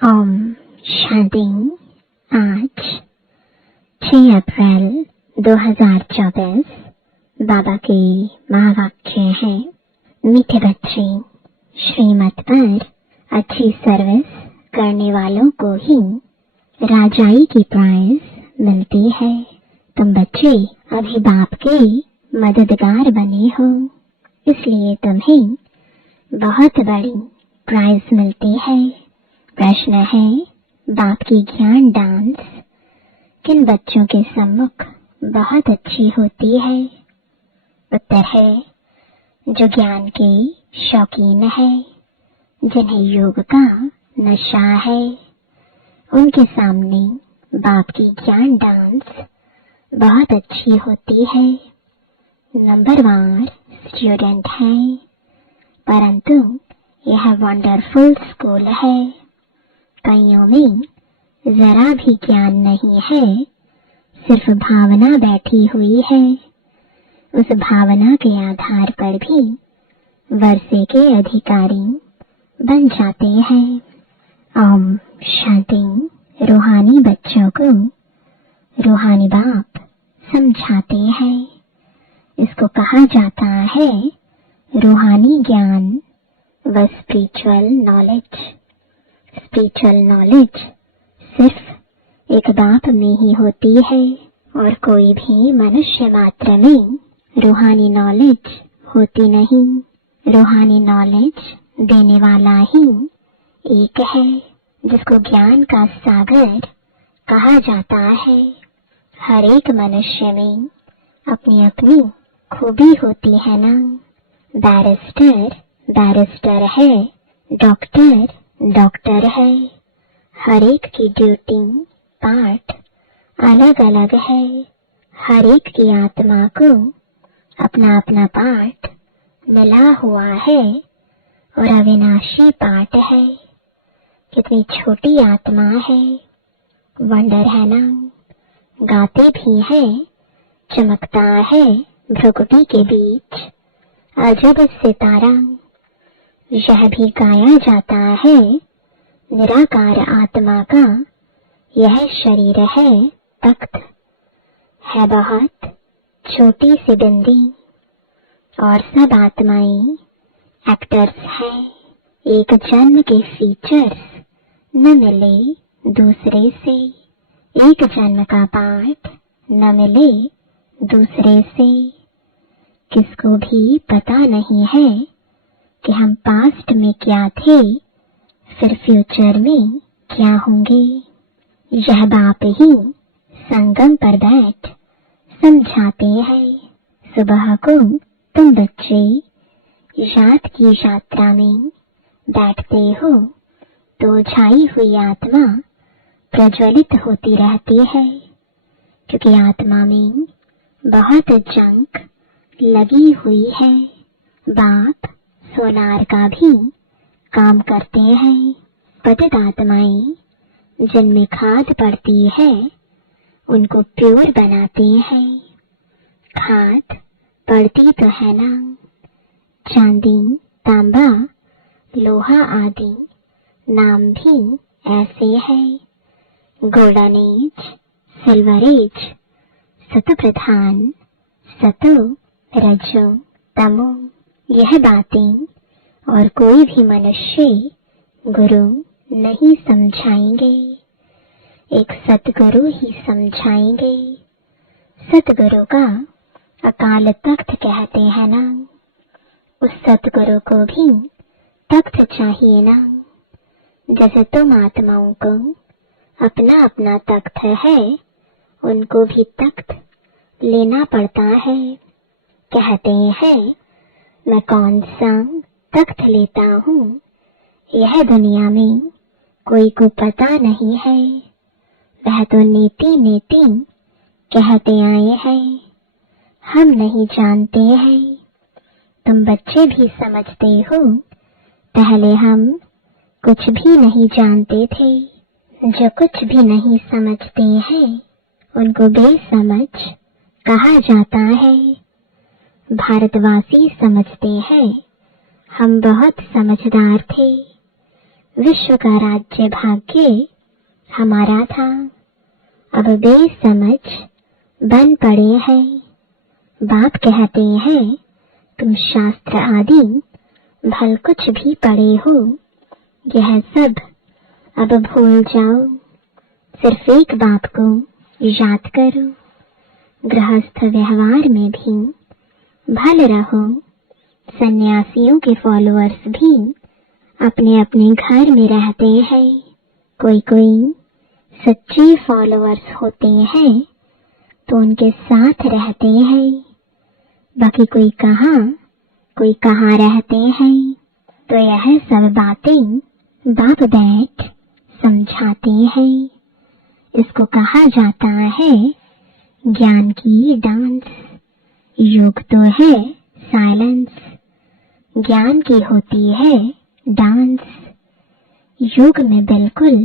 ओम शांति। आज 6 अप्रैल 2024 बाबा के महावाक्य है, मीठे बच्चे, श्रीमत पर अच्छी सर्विस करने वालों को ही राजाई की प्राइज मिलती है। तुम बच्चे अभी बाप के मददगार बने हो, इसलिए तुम्हें बहुत बड़ी प्राइज मिलती है। प्रश्न है, बाप की ज्ञान डांस किन बच्चों के सम्मुख बहुत अच्छी होती है? उत्तर है, जो ज्ञान के शौकीन है, जिन्हें योग का नशा है, उनके सामने बाप की ज्ञान डांस बहुत अच्छी होती है। नंबरवार स्टूडेंट है, परंतु यह वंडरफुल स्कूल है। कईयों में जरा भी ज्ञान नहीं है, सिर्फ भावना बैठी हुई है। उस भावना के आधार पर भी वर्षे के अधिकारी बन जाते हैं। ओम शांति। रूहानी बच्चों को रूहानी बाप समझाते हैं। इसको कहा जाता है रूहानी ज्ञान व स्पिरिचुअल नॉलेज। स्पिरिचुअल नॉलेज सिर्फ एक बाप में ही होती है और कोई भी मनुष्य मात्र में रूहानी नॉलेज होती नहीं। रूहानी नॉलेज देने वाला ही एक है, जिसको ज्ञान का सागर कहा जाता है। हर एक मनुष्य में अपनी अपनी खूबी होती है ना। बैरिस्टर है, डॉक्टर है। हर एक की ड्यूटी पार्ट अलग अलग है। हर एक की आत्मा को अपना अपना पार्ट मिला हुआ है और अविनाशी पार्ट है। कितनी छोटी आत्मा है, वंडर है ना। गाते भी है, चमकता है भ्रुकुटी के बीच अजब सितारा। यह भी गाया जाता है, निराकार आत्मा का यह शरीर है तख्त है, बहुत छोटी सी बिंदी और सब आत्माएं एक्टर्स हैं। एक जन्म के फीचर्स न मिले दूसरे से, एक जन्म का पार्ट न मिले दूसरे से। किसको भी पता नहीं है कि हम पास्ट में क्या थे, फिर फ्यूचर में क्या होंगे। यह बाप ही संगम पर बैठ समझाते हैं। सुबह को तुम बच्चे याद की यात्रा में बैठते हो तो छाई हुई आत्मा प्रज्वलित होती रहती है, क्योंकि आत्मा में बहुत जंग लगी हुई है। बाप सोनार का भी काम करते हैं। पतित आत्माएं जिनमें खाद पड़ती है, उनको प्योर बनाते हैं। खाद पड़ती तो है ना, चांदी, तांबा, लोहा आदि नाम भी ऐसे है। गोल्डन एज, सिल्वर एज, सतो प्रधान, सतो, रजो, तमो, यह बातें और कोई भी मनुष्य गुरु नहीं समझाएंगे, एक सतगुरु ही समझाएंगे। सतगुरु का अकाल तख्त कहते हैं ना। उस सतगुरु को भी तख्त चाहिए ना। जैसे तुम आत्माओं को अपना अपना तख्त है, उनको भी तख्त लेना पड़ता है। कहते हैं, मैं कौन सा तख्त लेता हूँ, यह दुनिया में कोई को पता नहीं है। वह तो नीति नीति कहते आए हैं, हम नहीं जानते हैं। तुम बच्चे भी समझते हो, पहले हम कुछ भी नहीं जानते थे। जो कुछ भी नहीं समझते हैं, उनको बेसमझ कहा जाता है। भारतवासी समझते हैं हम बहुत समझदार थे। विश्व का राज्य भाग्य हमारा था, अब बेसमझ बन पड़े हैं। बाप कहते हैं तुम शास्त्र आदि भल कुछ भी पढ़े हो, यह सब अब भूल जाओ, सिर्फ एक बात को याद करो। गृहस्थ व्यवहार में भी भल रहो। सन्यासियों के फॉलोअर्स भी अपने अपने घर में रहते हैं। कोई कोई सच्चे फॉलोअर्स होते हैं तो उनके साथ रहते हैं, बाकी कोई कहाँ रहते हैं। तो यह सब बातें बाप बैठ समझाते हैं। इसको कहा जाता है ज्ञान की डांस। योग तो है साइलेंस, ज्ञान की होती है डांस। योग में बिल्कुल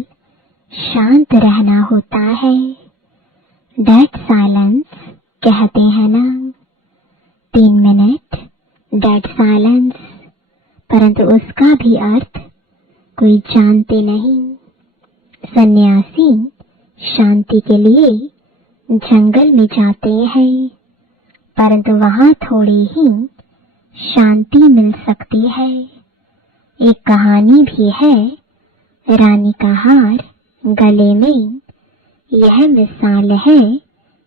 शांत रहना होता है। डेड साइलेंस कहते हैं ना, 3 मिनट डेड साइलेंस, परंतु उसका भी अर्थ कोई जानते नहीं। सन्यासी शांति के लिए जंगल में जाते हैं, परंतु वहां थोड़ी ही शांति मिल सकती है। एक कहानी भी है, रानी का हार गले में। यह मिसाल है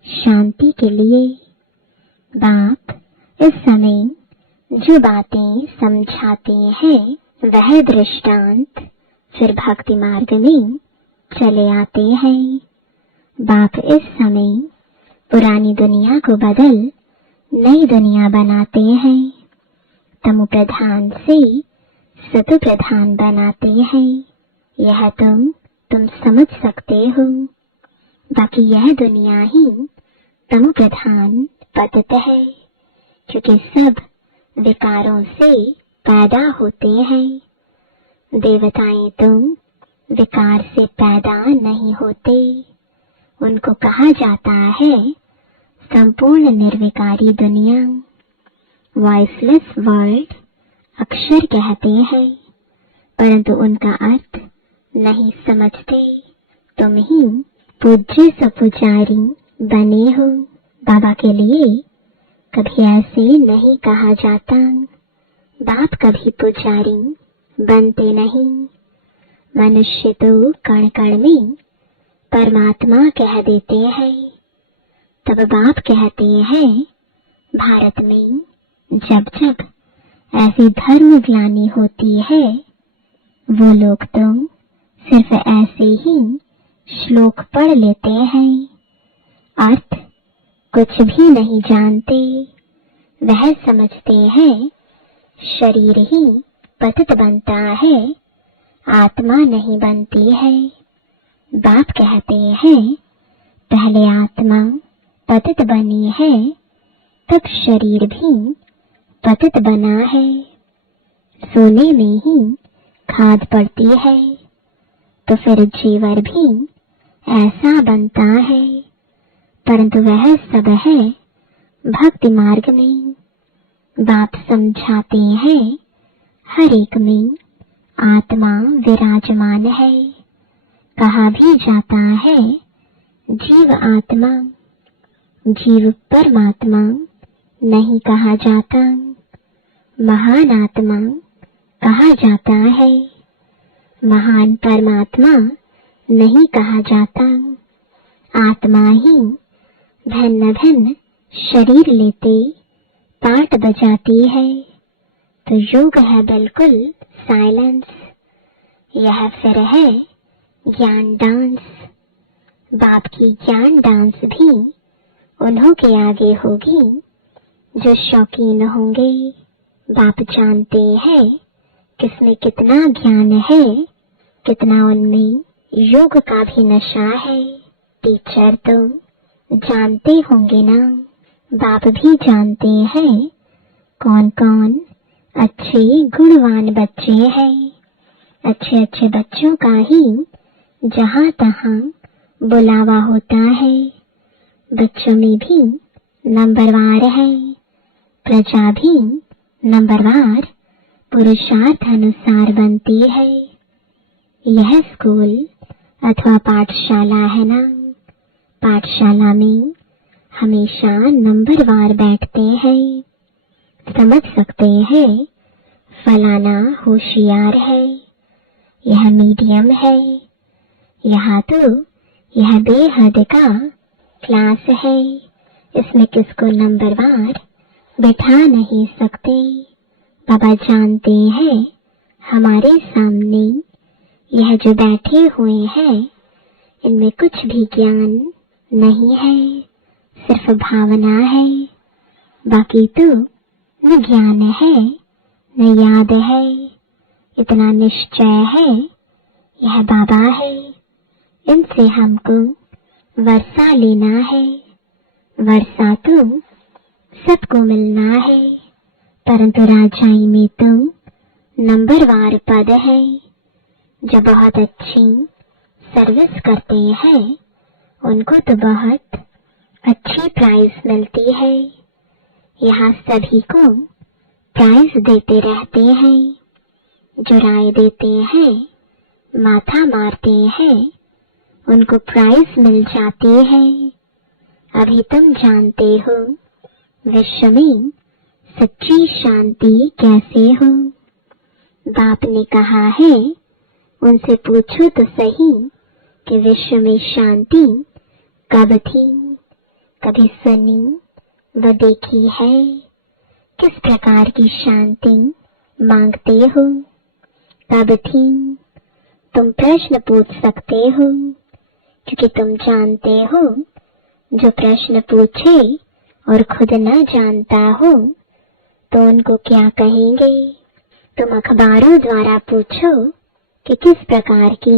शांति के लिए। बाप इस समय जो बातें समझाते हैं वह दृष्टांत फिर भक्ति मार्ग में चले आते हैं। बाप इस समय पुरानी दुनिया को बदल नई दुनिया बनाते हैं। तमो प्रधान से सतो प्रधान बनाते हैं। यह तुम समझ सकते हो। बाकी यह दुनिया ही तमो प्रधान पतित है, क्योंकि सब विकारों से पैदा होते हैं। देवताएं विकार से पैदा नहीं होते। उनको कहा जाता है संपूर्ण निर्विकारी दुनिया। वॉइसलेस वर्ल्ड अक्षर कहते हैं, परंतु उनका अर्थ नहीं समझते। तुम ही पूज्य सपुजारी बने हो। बाबा के लिए कभी ऐसे नहीं कहा जाता। बाप कभी पुजारी बनते नहीं। मनुष्य तो कण कण में परमात्मा कह देते हैं। तब बाप कहते हैं भारत में जब जब ऐसी धर्म ग्लानि होती है, वो लोग तो सिर्फ ऐसे ही श्लोक पढ़ लेते हैं, अर्थ कुछ भी नहीं जानते। वह समझते हैं शरीर ही पतित बनता है, आत्मा नहीं बनती है। बाप कहते हैं पहले आत्मा पतित बनी है, तब शरीर भी पतित बना है। सोने में ही खाद पड़ती है, तो फिर जीवर भी ऐसा बनता है, परंतु वह सब है भक्ति मार्ग में। बाप समझाते हैं हर एक में आत्मा विराजमान है। कहा भी जाता है जीव आत्मा, जीव परमात्मा नहीं कहा जाता। महान आत्मा कहा जाता है, महान परमात्मा नहीं कहा जाता। आत्मा ही भिन्न भिन्न शरीर लेते पार्ट बजाती है। तो योग है बिल्कुल साइलेंस। यह फिर है ज्ञान डांस। बाप की ज्ञान डांस भी उन्हों के आगे होगी जो शौकीन होंगे। बाप जानते हैं किसमें कितना ज्ञान है, कितना उनमें योग का भी नशा है। टीचर तो जानते होंगे ना, बाप भी जानते हैं कौन कौन अच्छे गुणवान बच्चे हैं। अच्छे अच्छे बच्चों का ही जहाँ तहाँ बुलावा होता है। बच्चों में भी नंबरवार है, प्रजा भी नंबरवार पुरुषार्थ अनुसार बनती है। यह स्कूल अथवा पाठशाला है ना। पाठशाला में हमेशा नंबरवार बैठते हैं। समझ सकते हैं फलाना होशियार है, यह मीडियम है। यहाँ तो यह बेहद का क्लास है, इसमें किसको नंबरवार बिठा नहीं सकते। बाबा जानते हैं हमारे सामने यह जो बैठे हुए हैं इनमें कुछ भी ज्ञान नहीं है, सिर्फ भावना है। बाकी तो न ज्ञान है न याद है। इतना निश्चय है यह बाबा है, इनसे हमको वर्षा लेना है। वर्षा तो सबको मिलना है, परंतु राजाई में तो नंबरवार पद है। जो बहुत अच्छी सर्विस करते हैं उनको तो बहुत अच्छी प्राइज मिलती है। यहाँ सभी को प्राइज देते रहते हैं। जो राय देते हैं, माथा मारते हैं, उनको प्राइज मिल जाती है। अभी तुम जानते हो विश्व में सच्ची शांति कैसे हो। बाप ने कहा है उनसे पूछो तो सही कि विश्व में शांति कब थी, कभी सुनी व देखी है। किस प्रकार की शांति मांगते हो, कब थी। तुम प्रश्न पूछ सकते हो, क्योंकि तुम जानते हो जो प्रश्न पूछे और खुद न जानता हो तो उनको क्या कहेंगे। तुम अखबारों द्वारा पूछो कि किस प्रकार की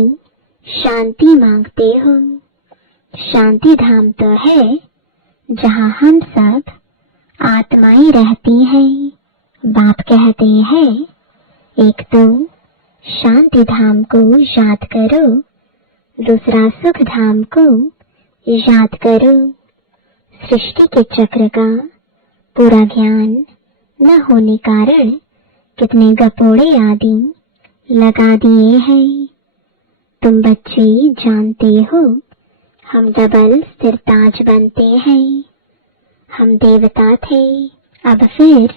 शांति मांगते हो। शांति धाम तो है जहाँ हम सब आत्माएं रहती हैं। बाप कहते हैं एक तो शांति धाम को याद करो, दूसरा सुख धाम को याद करो। सृष्टि के चक्र का पूरा ज्ञान न होने कारण कितने गपोड़े आदि लगा दिए हैं। तुम बच्चे जानते हो हम डबल सिरताज बनते हैं। हम देवता थे, अब फिर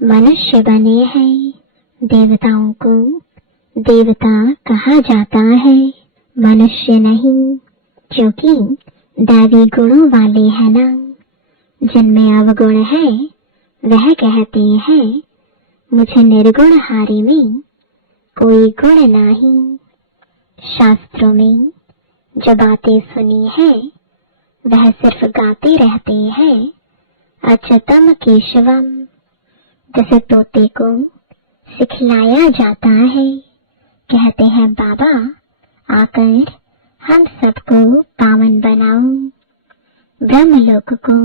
मनुष्य बने हैं। देवताओं को देवता कहा जाता है, मनुष्य नहीं, क्योंकि दैवी गुणों वाले हैं ना। जिनमें अवगुण है वह कहते हैं मुझे निर्गुण हारे में कोई गुण नहीं। शास्त्रों में जो बातें सुनी है वह सिर्फ गाते रहते हैं अच्युतम केशवम। जैसे तोते को सिखलाया जाता है, कहते हैं बाबा आकर हम सबको पावन बनाओ। ब्रह्मलोक को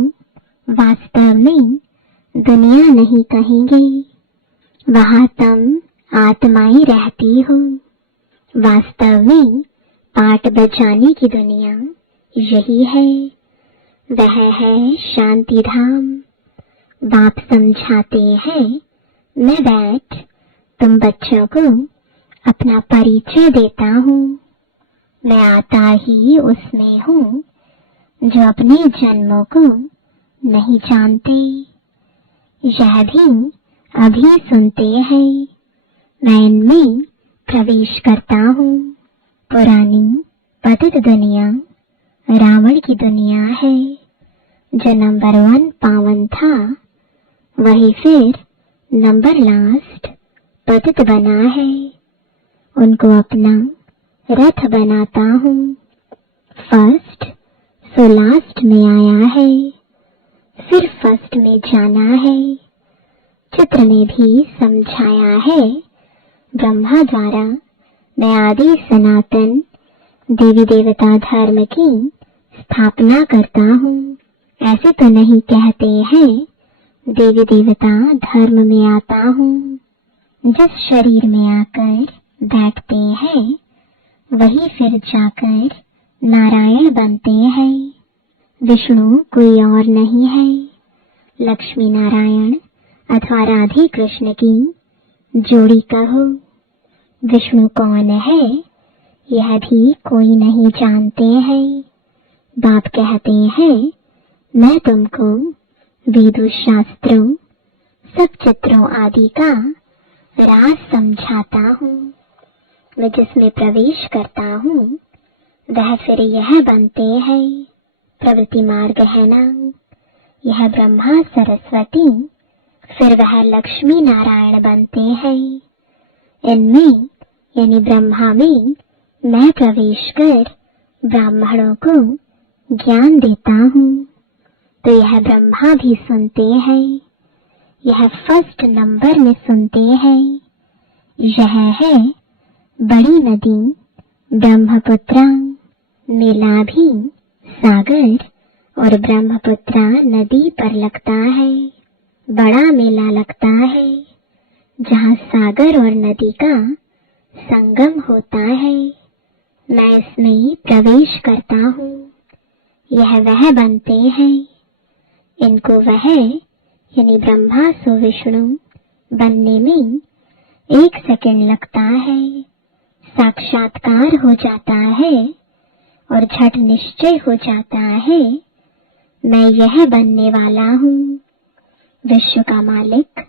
वास्तव में दुनिया नहीं कहेंगे, वहां तुम आत्माएं रहती हो। वास्तव में पाठ बजाने की दुनिया यही है, वह है शांति धाम। बाप समझाते हैं मैं बैठ तुम बच्चों को अपना परिचय देता हूँ। मैं आता ही उसमें हूँ जो अपने जन्मों को नहीं जानते। यह भी अभी सुनते हैं, मैं इनमें प्रवेश करता हूँ। पुरानी पतित दुनिया रावण की दुनिया है। जो नंबर 1 पावन था वही फिर नंबर लास्ट पतित बना है। उनको अपना रथ बनाता हूँ। फर्स्ट सो लास्ट में आया है, फिर फर्स्ट में जाना है। चित्र में भी समझाया है ब्रह्मा द्वारा मैं आदि सनातन देवी देवता धर्म की स्थापना करता हूँ। ऐसे तो नहीं कहते हैं देवी देवता धर्म में आता हूँ। जिस शरीर में आकर बैठते हैं वही फिर जाकर नारायण बनते हैं। विष्णु कोई और नहीं है। लक्ष्मी नारायण अथवा राधे कृष्ण की जोड़ी कहो। विष्णु कौन है यह भी कोई नहीं जानते हैं। बाप कहते हैं मैं तुमको वेदों शास्त्रों सब चित्रों आदि का राज समझाता हूँ। मैं जिसमें प्रवेश करता हूँ वह फिर यह बनते हैं। प्रवृत्ति मार्ग है ना, यह ब्रह्मा सरस्वती फिर वह लक्ष्मी नारायण बनते हैं। इनमें यानी ब्रह्मा में मैं प्रवेश कर ब्राह्मणों को ज्ञान देता हूँ। तो यह ब्रह्मा भी सुनते हैं, यह फर्स्ट नंबर में सुनते हैं। यह है बड़ी नदी ब्रह्मपुत्रा, मेला भी सागर और ब्रह्मपुत्रा नदी पर लगता है। बड़ा मेला लगता है जहाँ सागर और नदी का संगम होता है। मैं इसमें प्रवेश करता हूँ। यह वह बनते हैं। इनको वह यानी ब्रह्मा सो विष्णु बनने में 1 सेकंड लगता है। साक्षात्कार हो जाता है और झट निश्चय हो जाता है मैं यह बनने वाला हूँ, विश्व का मालिक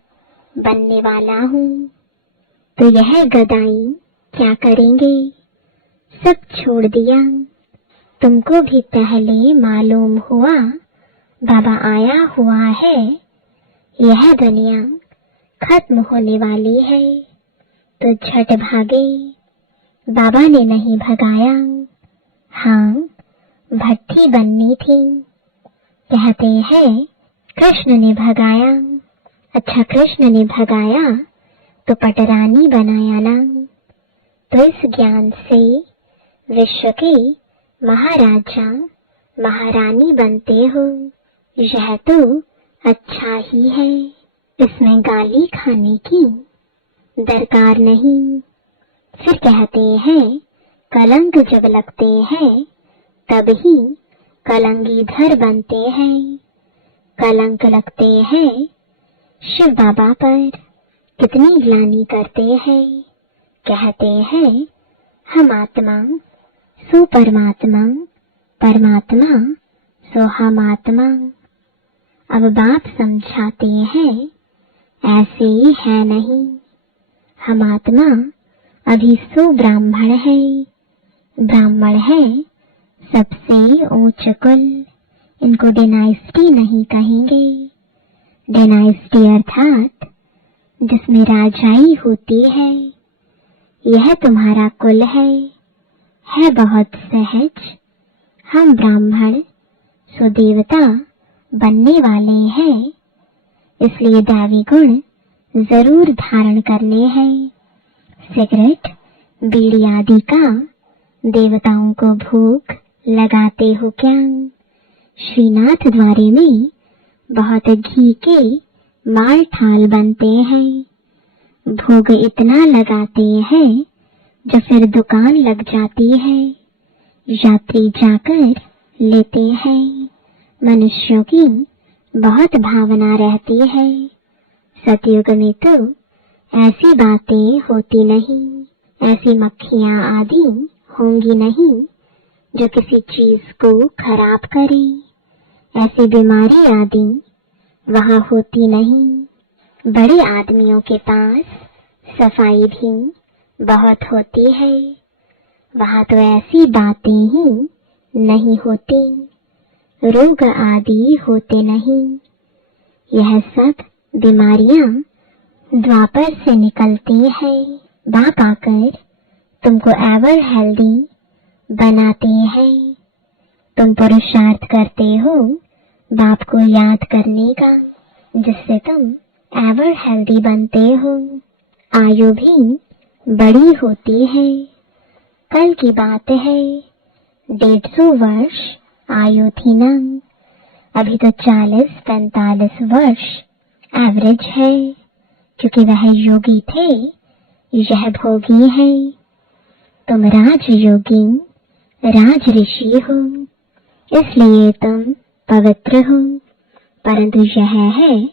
बनने वाला हूँ। तो यह गदाई क्या करेंगे? सब छोड़ दिया। तुमको भी पहले मालूम हुआ बाबा आया हुआ है। यह दुनिया खत्म होने वाली है, तो झट भागे। बाबा ने नहीं भगाया। हाँ, भट्टी बननी थी। कहते हैं कृष्ण ने भगाया। अच्छा, कृष्ण ने भगाया तो पटरानी बनाया ना। तो इस ज्ञान से विश्व के महाराजा महारानी बनते हो। यह तो अच्छा ही है, इसमें गाली खाने की दरकार नहीं। फिर कहते हैं कलंक जब लगते हैं तब ही कलंगीधर बनते हैं। कलंक लगते हैं शिव बाबा पर, कितनी ग्लानि करते हैं। कहते हैं हम आत्मा सो परमात्मा, परमात्मा सो हम आत्मा। अब बाप समझाते हैं ऐसे ही है नहीं। हम आत्मा अभी सो ब्राह्मण है। ब्राह्मण है सबसे ऊंच कुल। इनको डायनेस्टी नहीं कहेंगे। डायनेस्टी अर्थात जिसमें राजाई होती है। यह तुम्हारा कुल है बहुत सहज। हम ब्राह्मण सो देवता बनने वाले हैं, इसलिए दैवी गुण जरूर धारण करने हैं। सिगरेट बीड़ी आदि का देवताओं को भोग लगाते हो क्या? श्रीनाथ द्वारे में बहुत घी के माल ठाल बनते हैं। भोग इतना लगाते हैं जो फिर दुकान लग जाती है। यात्री जाकर लेते हैं। मनुष्यों की बहुत भावना रहती है। सतयुग में तो ऐसी बातें होती नहीं। ऐसी मक्खियां आदि होंगी नहीं जो किसी चीज को खराब करे। ऐसी बीमारी आदि वहाँ होती नहीं। बड़े आदमियों के पास सफाई भी बहुत होती है। वहाँ तो ऐसी बातें ही नहीं होती। रोग आदि होते नहीं। यह सब बीमारियां द्वापर से निकलती है। बाप आकर तुमको एवर हेल्दी बनाते हैं। तुम पुरुषार्थ करते हो बाप को याद करने का, जिससे तुम एवर हेल्दी बनते हो। आयु भी बड़ी होती है। कल की बात है 150 वर्ष आयु थी ना, अभी तो 40-45 वर्ष एवरेज है। क्योंकि वह योगी थे, यह भोगी है। तुम राजयोगी राज ऋषि हो, इसलिए तुम पवित्र हो। परंतु यह है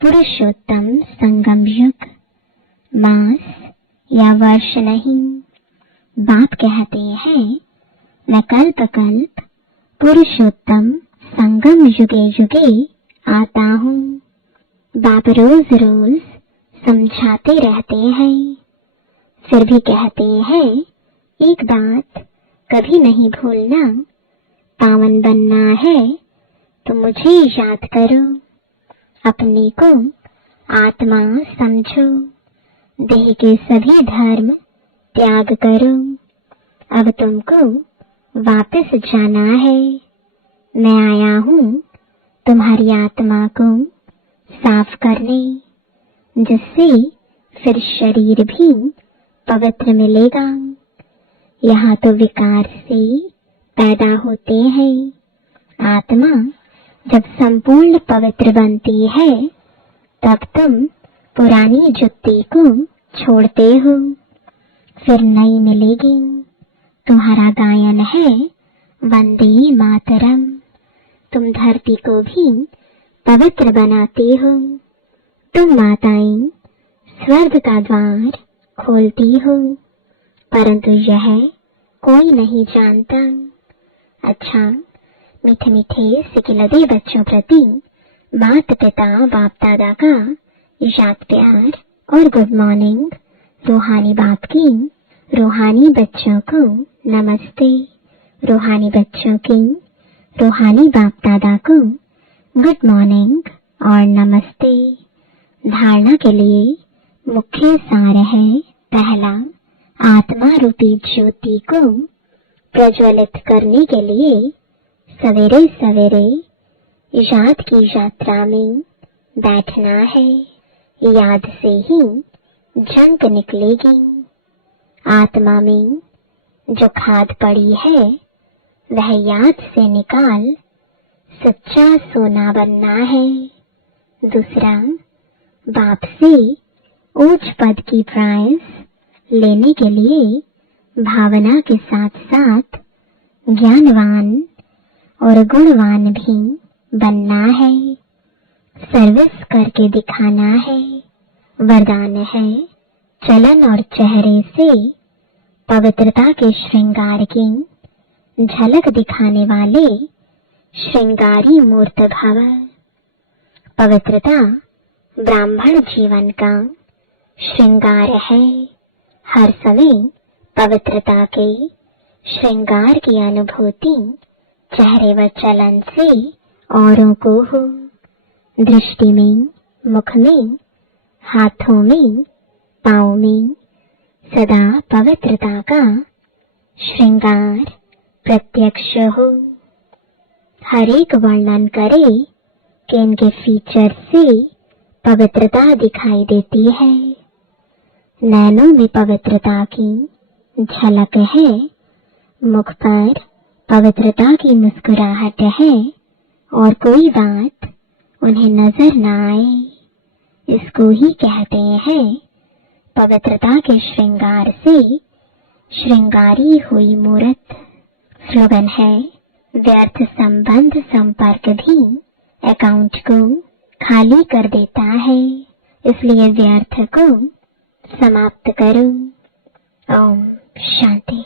पुरुषोत्तम संगम युग, मास या वर्ष नहीं। बाप कहते हैं मैं कल्प कल्प पुरुषोत्तम संगम युगे युगे आता हूँ। बाप रोज रोज समझाते रहते हैं, फिर भी कहते हैं एक बात कभी नहीं भूलना, पावन बनना है तो मुझे याद करो, अपने को आत्मा समझो, देह के सभी धर्म त्याग करो। अब तुमको वापस जाना है, मैं आया हूँ तुम्हारी आत्मा को साफ करने, जिससे फिर शरीर भी पवित्र मिलेगा। यहाँ तो विकार से पैदा होते हैं, आत्मा जब संपूर्ण पवित्र बनती है तब तुम पुरानी जुत्ती को छोड़ते हो, फिर नई मिलेगी। तुम्हारा गायन है वंदे मातरम, तुम धरती को भी पवित्र बनाते हो। तुम माताएं स्वर्ग का द्वार खोलती हो, परंतु यह कोई नहीं जानता। अच्छा, मीठे मीठे सिकिलदे बच्चों प्रति माता पिता बाप दादा का याद प्यार और गुड मॉर्निंग। रूहानी बाप की रूहानी बच्चों को नमस्ते, रूहानी बच्चों की रूहानी बाप दादा को गुड मॉर्निंग और नमस्ते। धारणा के लिए मुख्य सार है, पहला, आत्मा रूपी ज्योति को प्रज्वलित करने के लिए सवेरे सवेरे याद की यात्रा में बैठना है। याद से ही जंग निकलेगी। आत्मा में जो खाद पड़ी है वह याद से निकाल सच्चा सोना बनना है। दूसरा, बाप से उच्च पद की प्राइज लेने के लिए भावना के साथ साथ ज्ञानवान और गुणवान भी बनना है। सर्विस करके दिखाना है। वरदान है, चलन और चेहरे से पवित्रता के श्रृंगार की झलक दिखाने वाले श्रृंगारी मूर्त भव। पवित्रता ब्राह्मण जीवन का श्रृंगार है। हर समय पवित्रता के श्रृंगार की अनुभूति चेहरे व चलन से औरों को हो। दृष्टि में, मुख में, हाथों में, पाँव में सदा पवित्रता का श्रृंगार प्रत्यक्ष हो। हर एक वर्णन करे कि इनके फीचर से पवित्रता दिखाई देती है। नैनों में पवित्रता की झलक है, मुख पर पवित्रता की मुस्कुराहट है और कोई बात उन्हें नजर न आए। इसको ही कहते हैं पवित्रता के श्रृंगार से श्रृंगारी हुई मूर्त। स्लोगन है, व्यर्थ संबंध संपर्क भी अकाउंट को खाली कर देता है, इसलिए व्यर्थ को समाप्त करो। ओम शांति।